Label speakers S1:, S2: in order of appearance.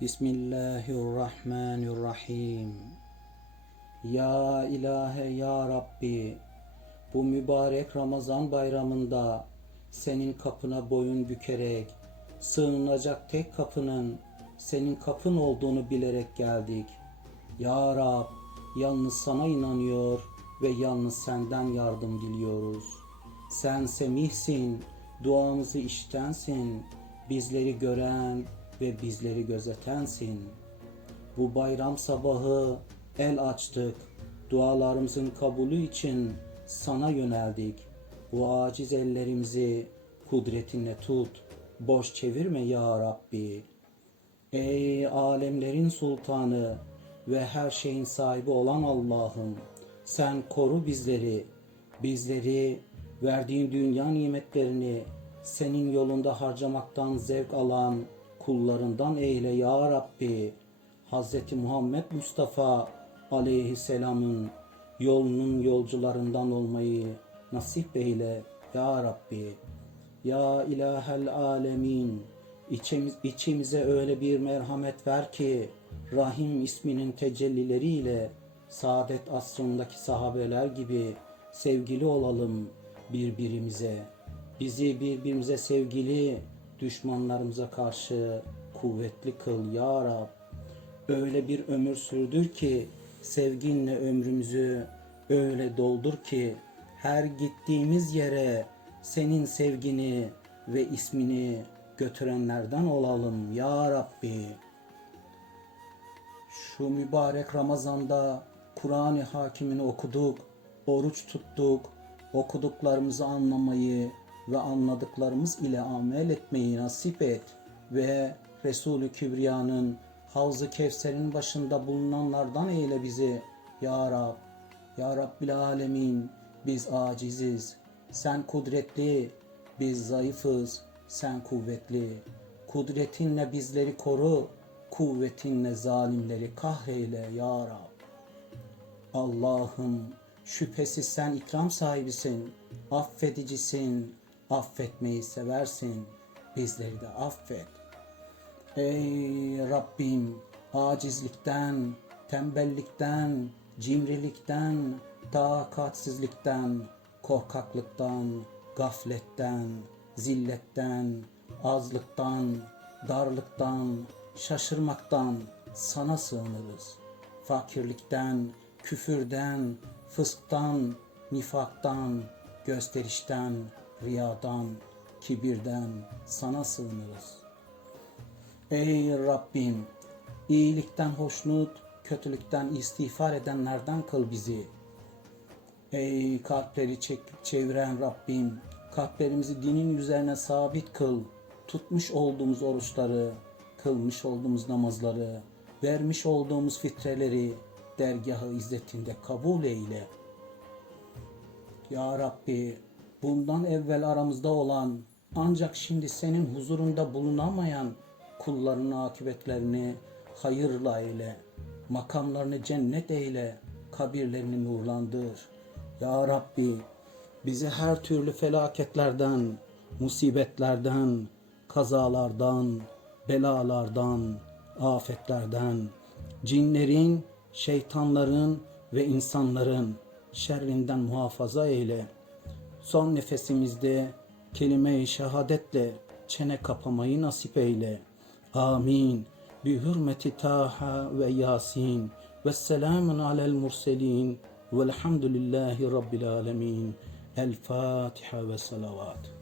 S1: Bismillahirrahmanirrahim. Ya ilahe ya Rabbi, bu mübarek Ramazan bayramında senin kapına boyun bükerek, sığınacak tek kapının senin kapın olduğunu bilerek geldik. Ya Rab, yalnız sana inanıyor ve yalnız senden yardım diliyoruz. Sen semihsin, duamızı iştensin, bizleri gören ve bizleri gözetensin. Bu bayram sabahı el açtık, dualarımızın kabulü için sana yöneldik. Bu aciz ellerimizi kudretinle tut, boş çevirme ya Rabbi. Ey alemlerin sultanı ve her şeyin sahibi olan Allah'ım, sen koru bizleri, bizleri verdiğin dünya nimetlerini senin yolunda harcamaktan zevk alan kullarından eyle ya Rabbi. Hz. Muhammed Mustafa aleyhisselamın yolunun yolcularından olmayı nasip eyle ya Rabbi. Ya ilahel alemin içimiz, içimize öyle bir merhamet ver ki Rahim isminin tecellileriyle saadet asrındaki sahabeler gibi sevgili olalım birbirimize. Bizi birbirimize sevgili, düşmanlarımıza karşı kuvvetli kıl ya Rab. Öyle bir ömür sürdür ki sevginle ömrümüzü öyle doldur ki her gittiğimiz yere senin sevgini ve ismini götürenlerden olalım ya Rabbi. Şu mübarek Ramazan'da Kur'an-ı Hakim'ini okuduk, oruç tuttuk, okuduklarımızı anlamayı ve anladıklarımız ile amel etmeyi nasip et ve Resulü Kibriya'nın Havz-ı Kevser'in başında bulunanlardan eyle bizi Ya Rab. Ya Rabbil Alemin biz aciziz. Sen kudretli, biz zayıfız. Sen kuvvetli. Kudretinle bizleri koru. Kuvvetinle zalimleri kahreyle Ya Rab. Allah'ım şüphesiz sen ikram sahibisin, affedicisin, affetmeyi seversin, bizleri de affet. Ey Rabbim acizlikten, tembellikten, cimrilikten, takatsizlikten, korkaklıktan, gafletten, zilletten, azlıktan, darlıktan, şaşırmaktan sana sığınırız. Fakirlikten, küfürden, fısktan, nifaktan, gösterişten, riyadan, kibirden sana sığınırız. Ey Rabbim, iyilikten hoşnut, kötülükten istiğfar edenlerden kıl bizi. Ey kalpleri çekip çeviren Rabbim, kalplerimizi dinin üzerine sabit kıl. Tutmuş olduğumuz oruçları, kılmış olduğumuz namazları, vermiş olduğumuz fitreleri dergahı izzetinde kabul eyle. Ya Rabbi, bundan evvel aramızda olan ancak şimdi senin huzurunda bulunamayan kulların akıbetlerini hayırla eyle, makamlarını cennet eyle, kabirlerini nurlandır. Ya Rabbi, bizi her türlü felaketlerden, musibetlerden, kazalardan, belalardan, afetlerden, cinlerin, şeytanların ve insanların şerrinden muhafaza eyle. Son nefesimizde kelime-i şehadetle çene kapamayı nasip eyle. Amin. Bi hürmeti Taha ve Yasin ve selamun alel murselin velhamdülillahi rabbil alemin. El Fatiha ve salavat.